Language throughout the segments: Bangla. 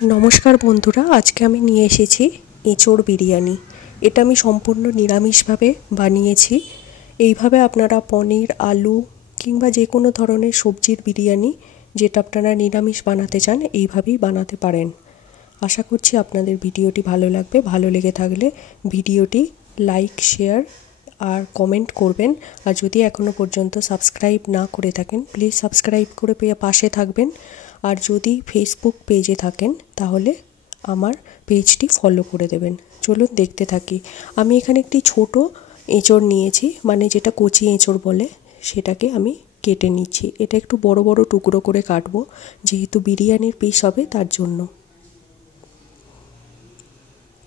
নমস্কার বন্ধুরা, আজকে আমি নিয়ে এসেছি এঁচোড় বিরিয়ানি। এটা আমি সম্পূর্ণ নিরামিষভাবে বানিয়েছি। এইভাবে আপনারা পনির, আলু কিংবা যে কোনো ধরনের সবজির বিরিয়ানি যেটা আপনারা নিরামিষ বানাতে চান এইভাবেই বানাতে পারেন। আশা করছি আপনাদের ভিডিওটি ভালো লাগবে। ভালো লেগে থাকলে ভিডিওটি লাইক, শেয়ার আর কমেন্ট করবেন। আর যদি এখনও পর্যন্ত সাবস্ক্রাইব না করে থাকেন প্লিজ সাবস্ক্রাইব করে পাশে থাকবেন। আর যদি ফেসবুক পেজে থাকেন তাহলে আমার পেজটি ফলো করে দেবেন। চলুন দেখতে থাকি। আমি এখানে একটি ছোট এঁচোড় নিয়েছি, মানে যেটা কচি এঁচোড় বলে, সেটাকে আমি কেটে নিচ্ছি। এটা একটু বড় বড় টুকরো করে কাটবো, যেহেতু বিরিয়ানির পিস হবে তার জন্য।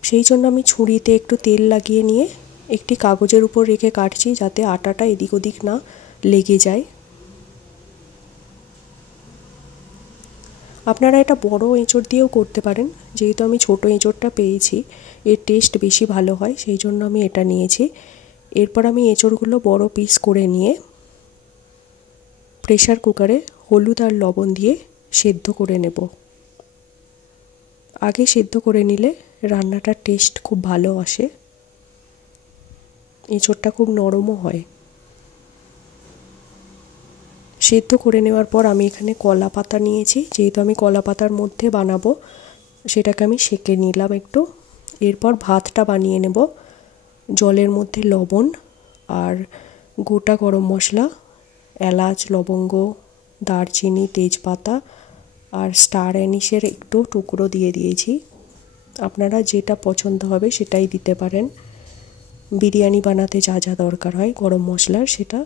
সেই জন্য আমি ছুরিতে একটু তেল লাগিয়ে নিয়ে একটি কাগজের উপর রেখে কাটছি, যাতে আটাটা এদিক ওদিক না লেগে যায়। আপনারা এটা বড় এঁচোড় দিয়েও করতে পারেন, যেহেতু আমি ছোট এঁচোড়টা পেয়েছি, এর টেস্ট বেশি ভালো হয়, সেই জন্য আমি এটা নিয়েছি। এরপর আমি এঁচোড়গুলো বড় পিস করে নিয়ে প্রেসার কুকারে হলুদ আর লবণ দিয়ে সেদ্ধ করে নেব। আগে সেদ্ধ করে নিলে রান্নাটার টেস্ট খুব ভালো আসে, এঁচোড়টা খুব নরমও হয়। সেদ্ধ করে নেওয়ার পর আমি এখানে কলা পাতা নিয়েছি, যেহেতু আমি কলা পাতার মধ্যে বানাবো সেটাকে আমি সেঁকে নিলাম একটু। এরপর ভাতটা বানিয়ে নেব। জলের মধ্যে লবণ আর গোটা গরম মশলা, এলাচ, লবঙ্গ, দারচিনি, তেজপাতা আর স্টার অ্যানিসের একটু টুকরো দিয়ে দিয়েছি। আপনারা যেটা পছন্দ হবে সেটাই দিতে পারেন। বিরিয়ানি বানাতে যা যা দরকার হয় গরম মশলার, সেটা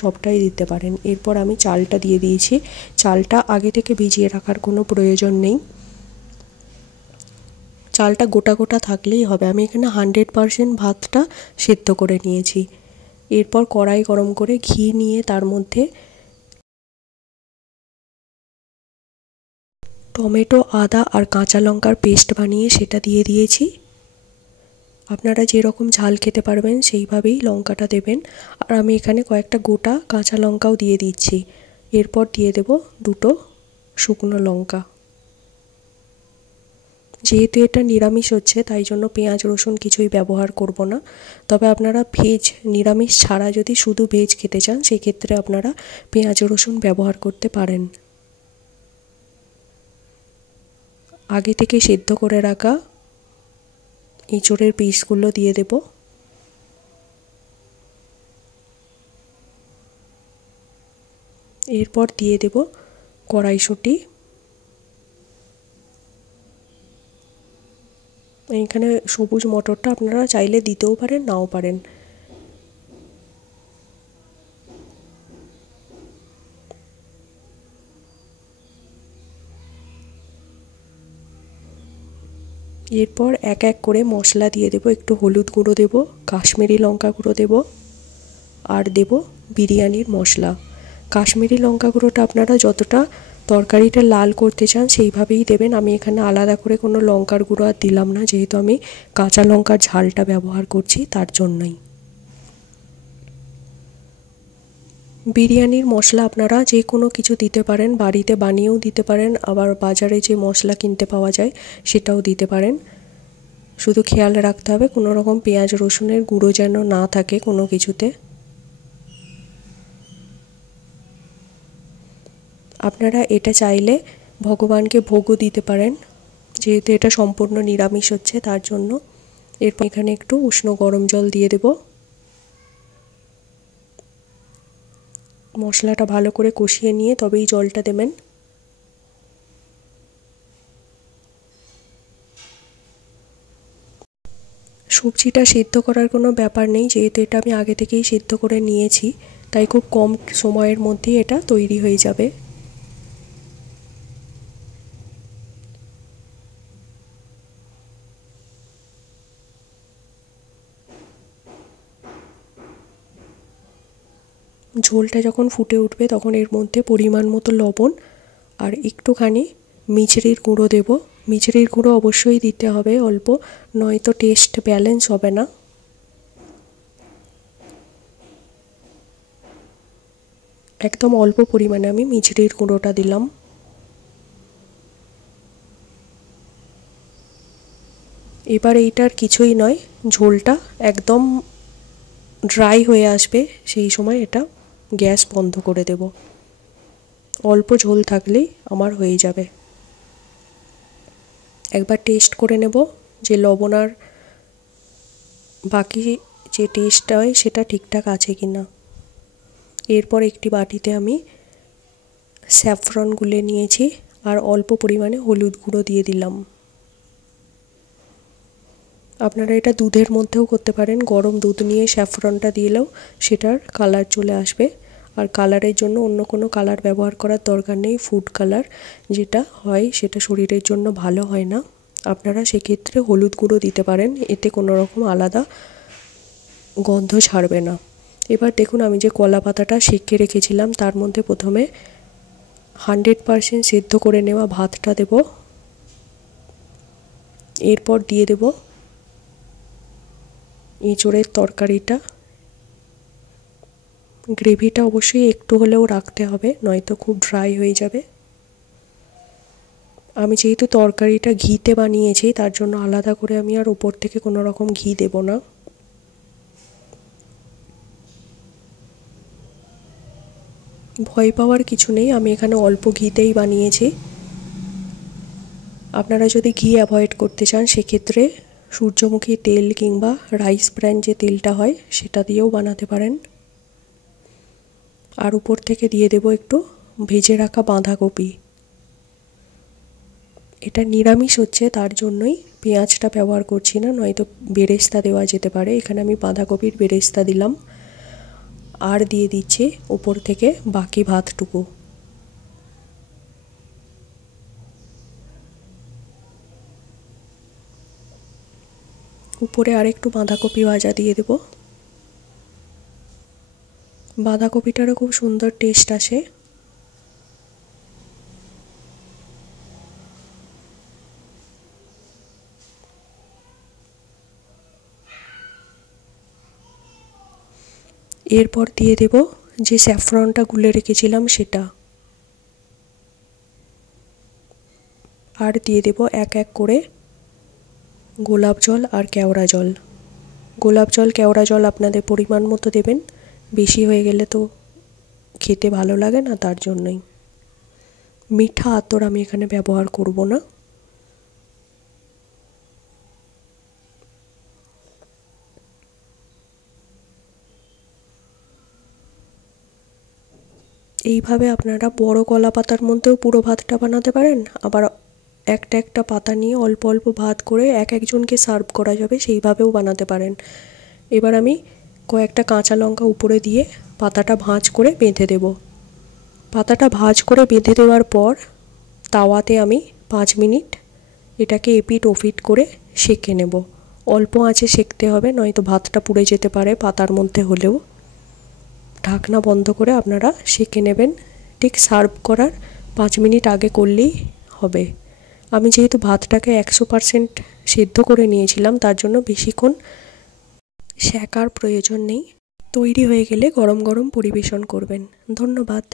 সবটাই দিতে পারেন। এরপর আমি চালটা দিয়ে দিয়েছি। চালটা আগে থেকে ভিজিয়ে রাখার কোনো প্রয়োজন নেই, চালটা গোটা গোটা থাকলেই হবে। আমি এখানে 100% ভাতটা সেদ্ধ করে নিয়েছি। এরপর কড়াই গরম করে ঘি নিয়ে তার মধ্যে টমেটো, আদা আর কাঁচা লঙ্কার পেস্ট বানিয়ে সেটা দিয়ে দিয়েছি। আপনারা যেরকম ঝাল খেতে পারবেন সেইভাবেই লঙ্কাটা দেবেন। আর আমি এখানে কয়েকটা গোটা কাঁচা লঙ্কাও দিয়ে দিচ্ছি। এরপর দিয়ে দেব দুটো শুকনো লঙ্কা। যেহেতু এটা নিরামিষ হচ্ছে তাই জন্য পেঁয়াজ রসুন কিছুই ব্যবহার করব না। তবে আপনারা ভেজ, নিরামিষ ছাড়া যদি শুধু ভেজ খেতে চান সেক্ষেত্রে আপনারা পেঁয়াজ রসুন ব্যবহার করতে পারেন। আগে থেকে সেদ্ধ করে রাখা এঁচোড়ের পিসগুলো দিয়ে দেব। এরপর দিয়ে দেব কড়াইশুঁটি। এখানে সবুজ মটরটা আপনারা চাইলে দিতেও পারেন, নাও পারেন। এরপর এক এক করে মশলা দিয়ে দেব। একটু হলুদ গুঁড়ো দেব, কাশ্মীরি লঙ্কা গুঁড়ো দেব আর দেব বিরিয়ানির মশলা। কাশ্মীরি লঙ্কা গুঁড়োটা আপনারা যতটা তরকারিটা লাল করতে চান সেইভাবেই দেবেন। আমি এখানে আলাদা করে কোনো লঙ্কার গুঁড়ো আর দিলাম না, যেহেতু আমি কাঁচা লঙ্কার ঝালটা ব্যবহার করছি তার জন্যই। বিরিয়ানির মশলা আপনারা যে কোনো কিছু দিতে পারেন, বাড়িতে বানিয়েও দিতে পারেন, আবার বাজারে যে মশলা কিনতে পাওয়া যায় সেটাও দিতে পারেন। শুধু খেয়াল রাখতে হবে কোনো রকম পেঁয়াজ রসুনের গুঁড়ো যেন না থাকে কোনো কিছুতে। আপনারা এটা চাইলে ভগবানকে ভোগও দিতে পারেন, যেহেতু এটা সম্পূর্ণ নিরামিষ হচ্ছে তার জন্য। এরপর এখানে একটু উষ্ণ গরম জল দিয়ে দেব। মশলাটা ভালো করে কষিয়ে নিয়ে তবেই জলটা দেবেন। সবজিটা সেদ্ধ করার কোনো ব্যাপার নেই, যেহেতু এটা আমি আগে থেকেই সেদ্ধ করে নিয়েছি, তাই খুব কম সময়ের মধ্যেই এটা তৈরি হয়ে যাবে। ঝোলটা যখন ফুটে উঠবে তখন এর মধ্যে পরিমাণ মতো লবণ আর একটুখানি মিচড়ির গুঁড়ো দেব। মিচড়ির গুঁড়ো অবশ্যই দিতে হবে অল্প, নয়তো টেস্ট ব্যালেন্স হবে না। একদম অল্প পরিমাণে আমি মিচড়ির গুঁড়োটা দিলাম। এবার এইটার কিছুই নয়, ঝোলটা একদম ড্রাই হয়ে আসবে, সেই সময় এটা গ্যাস বন্ধ করে দেব। অল্প ঝোল থাকলেই আমার হয়ে যাবে। একবার টেস্ট করে নেব যে লবণ আর বাকি যে টেস্টটা হয় সেটা ঠিকঠাক আছে কি না। এরপর একটি বাটিতে আমি স্যাফরন গুলে নিয়েছি আর অল্প পরিমাণে হলুদ গুঁড়ো দিয়ে দিলাম। আপনারা এটা দুধের মধ্যেও করতে পারেন, গরম দুধ নিয়ে স্যাফরনটা দিলেও সেটার কালার চলে আসবে। আর কালারের জন্য অন্য কোনো কালার ব্যবহার করার দরকার নেই, ফুড কালার যেটা হয় সেটা শরীরের জন্য ভালো হয় না। আপনারা সেক্ষেত্রে হলুদ গুঁড়ো দিতে পারেন, এতে কোনো রকম আলাদা গন্ধ ছাড়বে না। এবার দেখুন আমি যে কলা পাতাটা সেঁকে রেখেছিলাম তার মধ্যে প্রথমে 100% সেদ্ধ করে নেওয়া ভাতটা দেব। এরপর দিয়ে দেব এঁচোড়ের তরকারিটা। গ্রেভিটা অবশ্যই একটু হলেও রাখতে হবে, নয়তো খুব ড্রাই হয়ে যাবে। আমি যেহেতু তরকারিটা ঘিতে বানিয়েছি তার জন্য আলাদা করে আমি আর উপর থেকে কোনো রকম ঘি দেব না। ভয় পাওয়ার কিছু নেই, আমি এখানে অল্প ঘিতেই বানিয়েছি। আপনারা যদি ঘি অ্যাভয়েড করতে চান সেক্ষেত্রে সূর্যমুখী তেল কিংবা রাইস ব্র্যান যে তেলটা হয় সেটা দিয়েও বানাতে পারেন। আর উপর থেকে দিয়ে দেব একটু ভেজে রাখা বাঁধাকপি। এটা নিরামিষ হচ্ছে তার জন্যই পেঁয়াজটা ব্যবহার করছি না, নয়তো বেরেস্তা দেওয়া যেতে পারে। এখানে আমি বাঁধাকপির বেরেস্তা দিলাম আর দিয়ে দিচ্ছি উপর থেকে বাকি ভাতটুকু। উপরে আরেকটু বাঁধাকপি ভাজা দিয়ে দেব। বাঁধাকপিটারও খুব সুন্দর টেস্ট আসে। এরপর দিয়ে দেব যে স্যাফরনটা গুলে রেখেছিলাম সেটা, আর দিয়ে দেব এক এক করে গোলাপ জল আর কেওড়া জল। গোলাপ জল কেওড়া জল আপনাদের পরিমাণ মতো দেবেন, বেশি হয়ে গেলে তো খেতে ভালো লাগে না, তার জন্যই। মিঠা আতর আমি এখানে ব্যবহার করব না। এইভাবে আপনারা বড় কলা পাতার মধ্যেও পুরো ভাতটা বানাতে পারেন, আবার একটা একটা পাতা নিয়ে অল্প অল্প ভাত করে এক একজনকে সার্ভ করা যাবে সেইভাবেও বানাতে পারেন। এবার আমি কয়েকটা কাঁচা লঙ্কা উপরে দিয়ে পাতাটা ভাঁজ করে বেঁধে দেব। পাতাটা ভাঁজ করে বেঁধে দেওয়ার পর তাওয়াতে আমি 5 মিনিট এটাকে এপিট ওপিট করে সেঁকে নেব। অল্প আঁচে সেঁকতে হবে, নয়তো ভাতটা পুড়ে যেতে পারে পাতার মধ্যে হলেও। ঢাকনা বন্ধ করে আপনারা সেঁকে নেবেন, ঠিক সার্ভ করার 5 মিনিট আগে করলেই হবে। আমি যেহেতু ভাতটাকে 100% সেদ্ধ করে নিয়েছিলাম তার জন্য বেশিক্ষণ সেঁকার প্রয়োজন নেই। তৈরি হয়ে গেলে গরম গরম পরিবেশন করবেন। ধন্যবাদ।